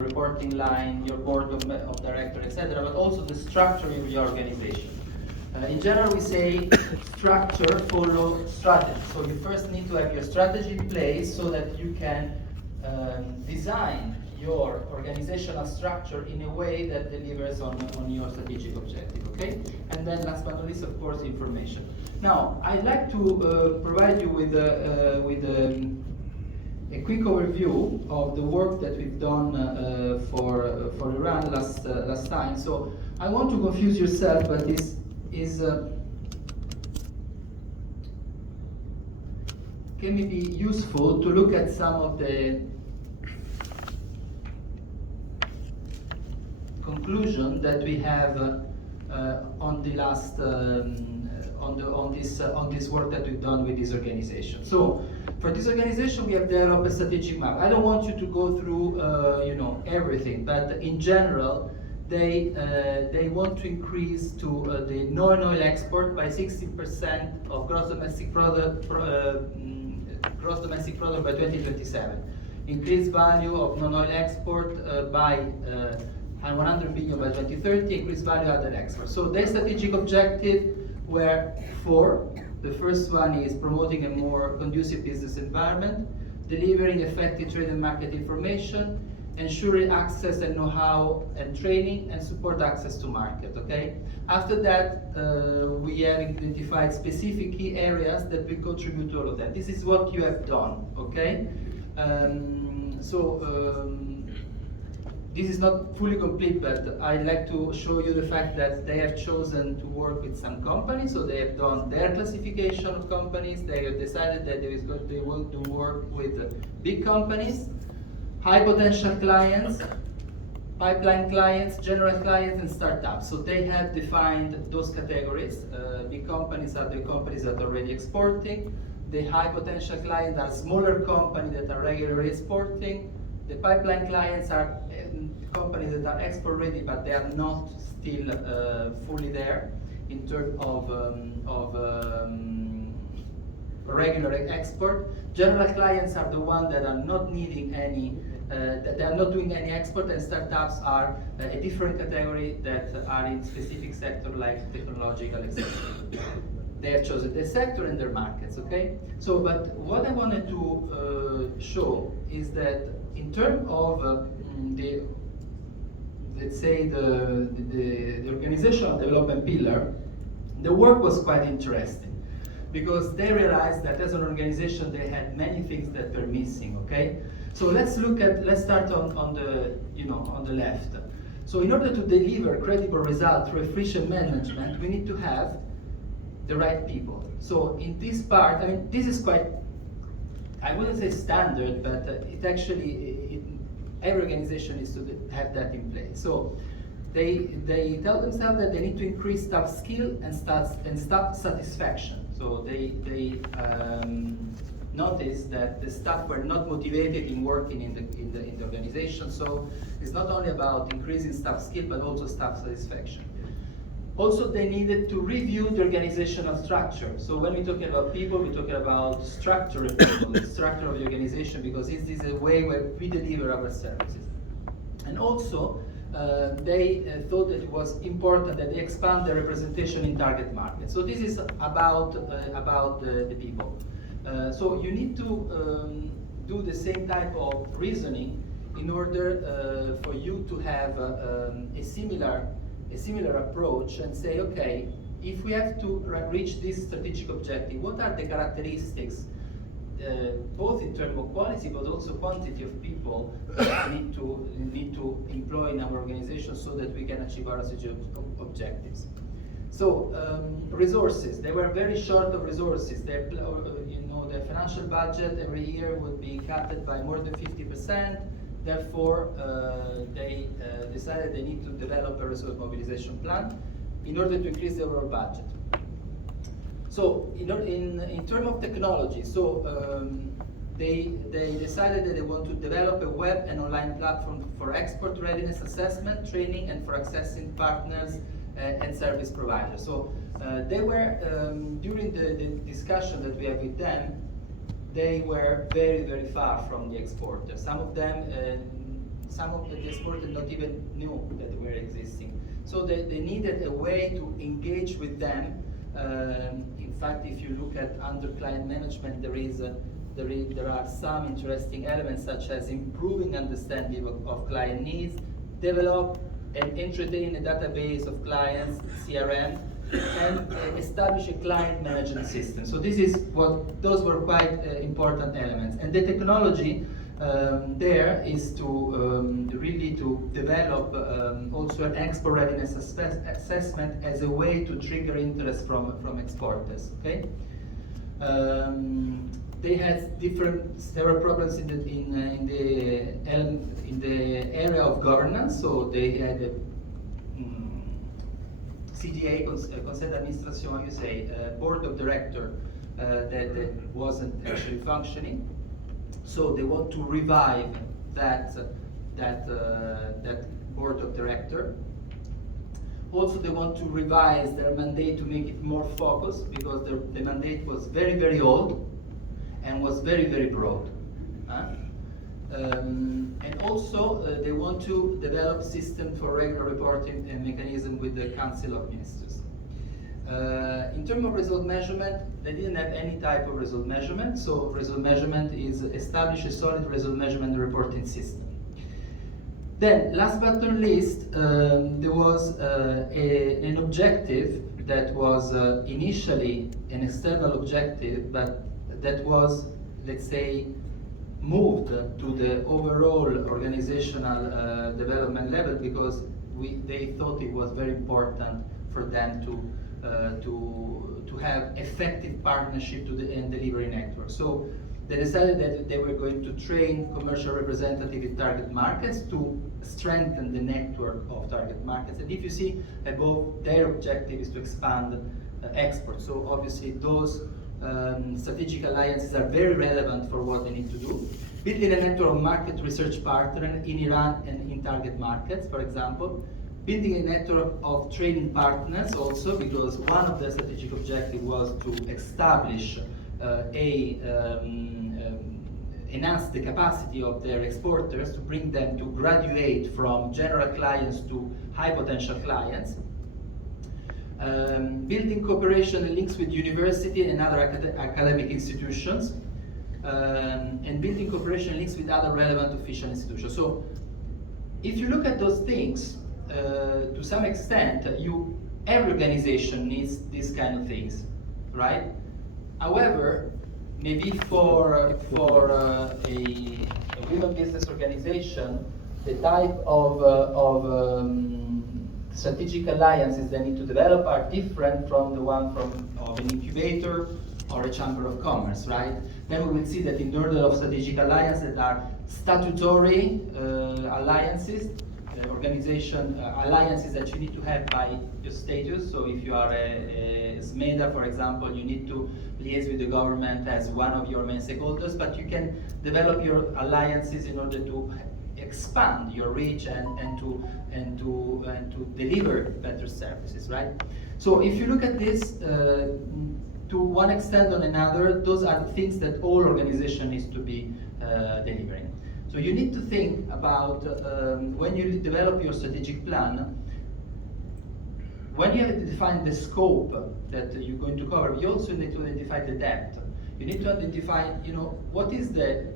reporting line, your board of director, etc., but also the structure of your organization. In general, we say structure follow strategy. So you first need to have your strategy in place so that you can design your organizational structure in a way that delivers on your strategic objective, okay? And then last but not least, of course, information. Now, I'd like to provide you with a quick overview of the work that we've done for Iran last time. So I want to confuse yourself, but this is can it be useful to look at some of the conclusion that we have on the last on this work that we've done with this organization. So for this organization, we have developed a strategic map. I don't want you to go through everything, but in general, they want to increase to the non-oil export by 60% of gross domestic product by 2027. Increase value of non-oil export by 100 billion by 2030. Increase value added export. So their strategic objective were four. The first one is promoting a more conducive business environment, delivering effective trade and market information, ensuring access and know-how and training, and support access to market, okay? After that, we have identified specific key areas that will contribute to all of that. This is what you have done, okay? This is not fully complete, but I'd like to show you the fact that they have chosen to work with some companies, so they have done their classification of companies. They have decided that they want to work with big companies, high potential clients, pipeline clients, general clients, and startups. So they have defined those categories. Big companies are the companies that are already exporting. The high potential clients are smaller companies that are regularly exporting. The pipeline clients are companies that are export ready, but they are not still fully there in terms of regular export. General clients are the ones that are not needing any, they are not doing any export, and startups are a different category that are in specific sector like technological, etc. They have chosen their sector and their markets, okay? So, but what I wanted to show is that in terms of let's say the organizational development pillar, the work was quite interesting because they realized that as an organization they had many things that were missing, okay? So let's start on the left. So in order to deliver credible results through efficient management, we need to have the right people. So in this part, I mean, this is quite, I wouldn't say standard, but it actually, every organization needs to have that in place. So they tell themselves that they need to increase staff skill and staff satisfaction. So they noticed that the staff were not motivated in working in the organization. So it's not only about increasing staff skill, but also staff satisfaction. Also, they needed to review the organizational structure. So when we talk about people, we're talking about structure of people, the structure of the organization, because this is a way where we deliver our services. And also, they thought that it was important that they expand their representation in target markets. So this is about the people. So you need to do the same type of reasoning in order for you to have a similar approach and say, okay, if we have to reach this strategic objective, what are the characteristics, both in terms of quality but also quantity of people need to employ in our organization so that we can achieve our strategic objectives. So resources, they were very short of resources. Their financial budget every year would be cut by more than 50%. Therefore, they decided they need to develop a resource mobilization plan in order to increase the overall budget. So, in terms of technology, so they decided that they want to develop a web and online platform for export readiness assessment, training, and for accessing partners and service providers. So they were, during the discussion that we had with them, they were very, very far from the exporter. Some of them some of the exporters not even knew that they were existing. So they needed a way to engage with them. In fact, if you look at under client management, there are some interesting elements such as improving understanding of client needs, develop and entertain a database of clients, CRM, and establish a client management system. So those were quite important elements. And the technology there is to really to develop also an export readiness assessment as a way to trigger interest from exporters. Okay. They had several problems in the area of governance. So they had a CDA, Conseil d'Administration, you say, board of director that wasn't actually functioning. So they want to revive that board of director. Also, they want to revise their mandate to make it more focused, because the mandate was very, very old and was very, very broad. And also, they want to develop system for regular reporting and mechanism with the Council of Ministers. In terms of result measurement, they didn't have any type of result measurement. So result measurement is establish a solid result measurement and reporting system. Then, last but not least, there was an objective that was initially an external objective, but that was, let's say, moved to the overall organizational development level, because they thought it was very important for them to have effective partnership and delivery network. So they decided that they were going to train commercial representatives in target markets to strengthen the network of target markets. And if you see above, their objective is to expand export. So obviously those strategic alliances are very relevant for what they need to do. Building a network of market research partners in Iran and in target markets, for example. Building a network of training partners also, because one of the strategic objectives was to establish enhance the capacity of their exporters, to bring them to graduate from general clients to high potential clients. Building cooperation and links with university and other academic institutions, and building cooperation and links with other relevant official institutions. So if you look at those things, to some extent, every organization needs these kind of things, right? However, maybe for a women business organization, the type of strategic alliances they need to develop are different from the one of an incubator or a chamber of commerce, right? Then we will see that in order of strategic alliances that are statutory alliances, alliances that you need to have by your status. So if you are a SMEDA, for example, you need to liaise with the government as one of your main stakeholders, but you can develop your alliances in order to expand your reach and to deliver better services, right? So if you look at this, to one extent or another, those are things that all organization needs to be delivering. So you need to think about, when you develop your strategic plan, when you have defined the scope that you're going to cover, you also need to identify the depth. You need to identify, what is the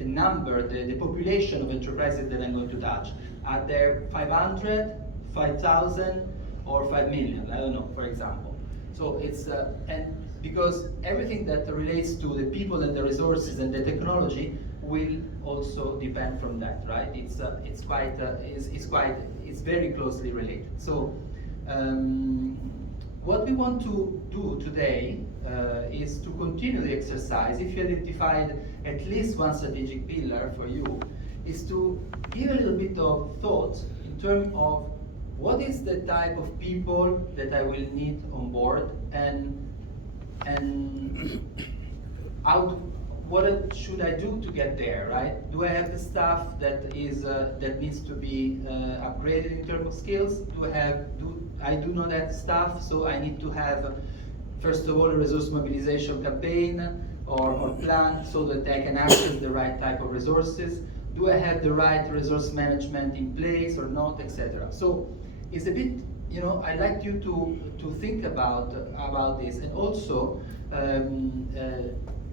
number, the population of enterprises that I'm going to touch. Are there 500, 5,000, or 5 million? I don't know, for example. So it's, and because everything that relates to the people and the resources and the technology will also depend from that, right? It's very closely related. So what we want to do today is to continue the exercise. If you identified at least one strategic pillar for you, is to give a little bit of thought in terms of what is the type of people that I will need on board, and what should I do to get there, right? Do I have the staff that is that needs to be upgraded in terms of skills? I do not have staff, so I need to have, first of all, a resource mobilization campaign or plan so that I can access the right type of resources. Do I have the right resource management in place or not, etc. So it's a bit, I'd like you to think about this, and also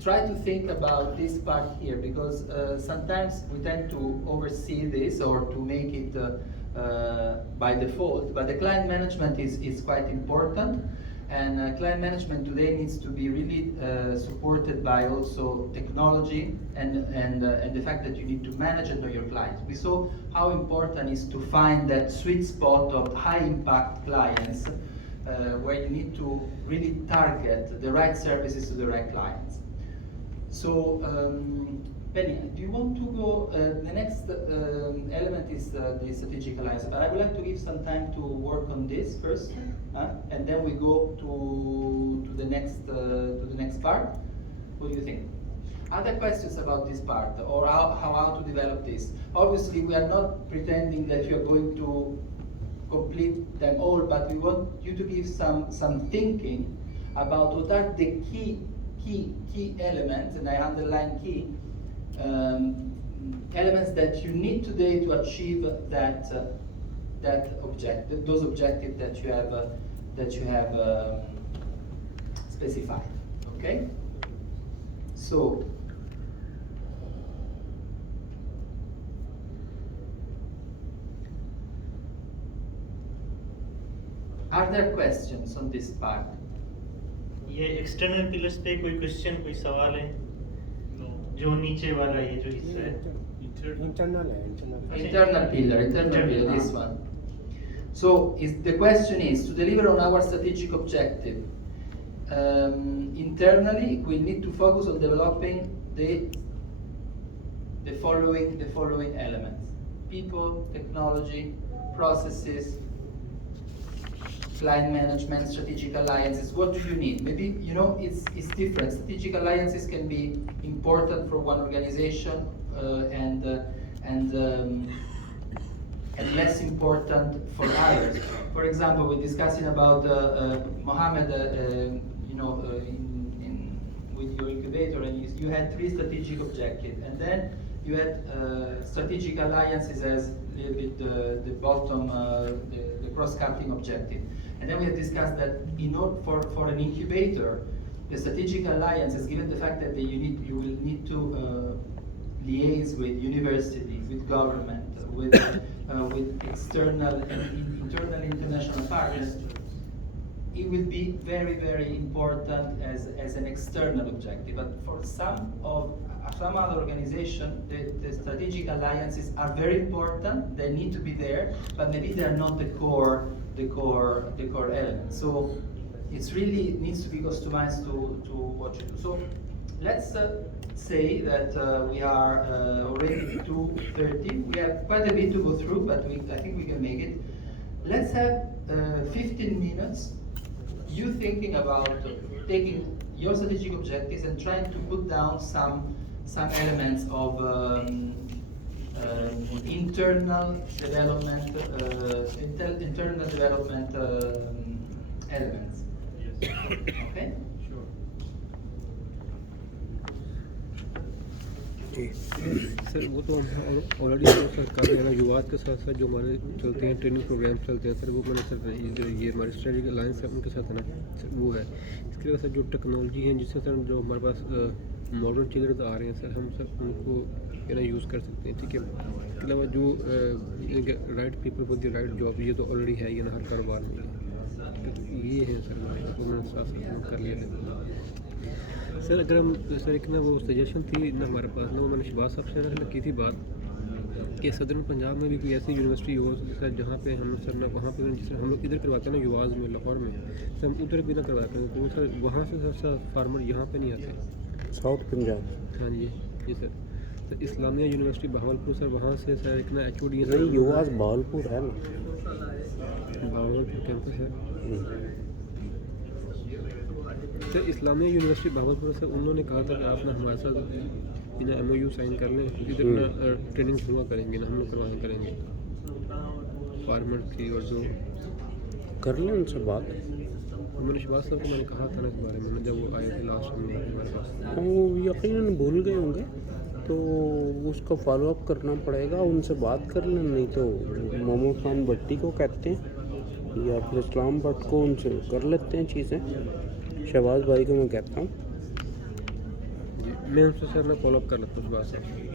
try to think about this part here, because sometimes we tend to oversee this or to make it by default, but the client management is quite important. And client management today needs to be really supported by also technology and the fact that you need to manage and know your clients. We saw how important it is to find that sweet spot of high impact clients where you need to really target the right services to the right clients. So, Penny, do you want to go? The next element is the strategic alliance, but I would like to give some time to work on this first, and then we go to the next part. What do you think? Other questions about this part, or how to develop this? Obviously, we are not pretending that you are going to complete them all, but we want you to give some thinking about what are the key elements, and I underline key elements that you need today to achieve those objectives that you have specified. Okay. So. Are there questions on this part? ये external pillars पे कोई question, कोई सवाल है? जो नीचे वाला ये जो हिस्सा है internal pillar, this one. So the question is to deliver on our strategic objective. Internally, we need to focus on developing the following elements: people, technology, processes, client management, strategic alliances. What do you need? Maybe it's different. Strategic alliances can be important for one organization and less important for others. For example, we're discussing about Mohammed, with your incubator, and you had 3 strategic objectives, and then you had strategic alliances as a little bit the bottom, the cross-cutting objective. And then we have discussed that in order for an incubator, the strategic alliances, given the fact that you will need to liaise with universities, with government, with external and internal international partners, it will be very, very important as an external objective. But for some other organization, the strategic alliances are very important. They need to be there, but maybe they are not the core element. So it's really needs to be customized to what you do. So let's say that we are already 2:30. We have quite a bit to go through, but I think we can make it. Let's have 15 minutes. You thinking about taking your strategic objectives and trying to put down some elements of internal development elements. Yes. Okay. Sure. Sir वो तो already sir कर रहे हैं युवा के साथ साथ जो हमारे चलते हैं ट्रेनिंग प्रोग्राम चलते हैं सर, वो मैंने सर ये हमारे स्ट्रेटेजिक अलायंस है उनके साथ है ना सर, वो है। इसके अलावा सर जो टेक्नोलॉजी है जिससे सर जो हमारे पास मॉडर्न चिल्ड्रन आ रहे हैं सर, हम सर उनको यूज़ कर सकते हैं, ठीक है। इसके अलावा जो right people for the right job, ये तो ऑलरेडी है, ये ना हर कारोबार में है, तो ये है सर हमारे तो मैंने साथ साथ कर लिया सर। अगर हम सर एक ना वो सजेशन थी ना हमारे पास ना, वो मैंने शहबाज साहब से की थी बात कि सदर्न पंजाब में भी कोई ऐसी यूनिवर्सिटी हो सर जहाँ पे हम सर ना वहाँ पे जिस हम लोग इधर करवाते हैं ना युवाज में लाहौर में, सर हम उधर भी ना करवाते हैं, तो सर वहाँ से सर फार्मर यहाँ पे नहीं आते। साउथ पंजाब, हाँ जी सर। तो इस्लामिया यूनिवर्सिटी बहावलपुर सर, वहाँ से सर एक ना HOD नहीं युवाज बहावलपुर है ना, बहावलपुर कैंपस है sir. Islamia university Bahawalpur sir, उन्होंने कहा था कि आप ना हमारे साथ इन्हें MOU साइन कर लें, इधर ना ट्रेनिंग हुआ करेंगे ना, हम लोग करवाएँ करेंगे फार्मर की, और जो कर लें उनसे बात। मैंने शहबाज साहब को मैंने कहा था ना इस बारे में, जब वो आए थे लास्ट में हमारे पास। वो यकीनन भूल गए होंगे, تو اس کو فالو اپ کرنا پڑے گا, ان سے بات کر لیں, نہیں تو محمد خان بٹی کو کہتے ہیں یا پھر اسلام بٹ کو, ان سے کر لیتے ہیں چیزیں. شہباز بھائی کو میں کہتا ہوں. جی میں ان سے سر میں فالو اپ کر لیتا ہوں اس بات سے.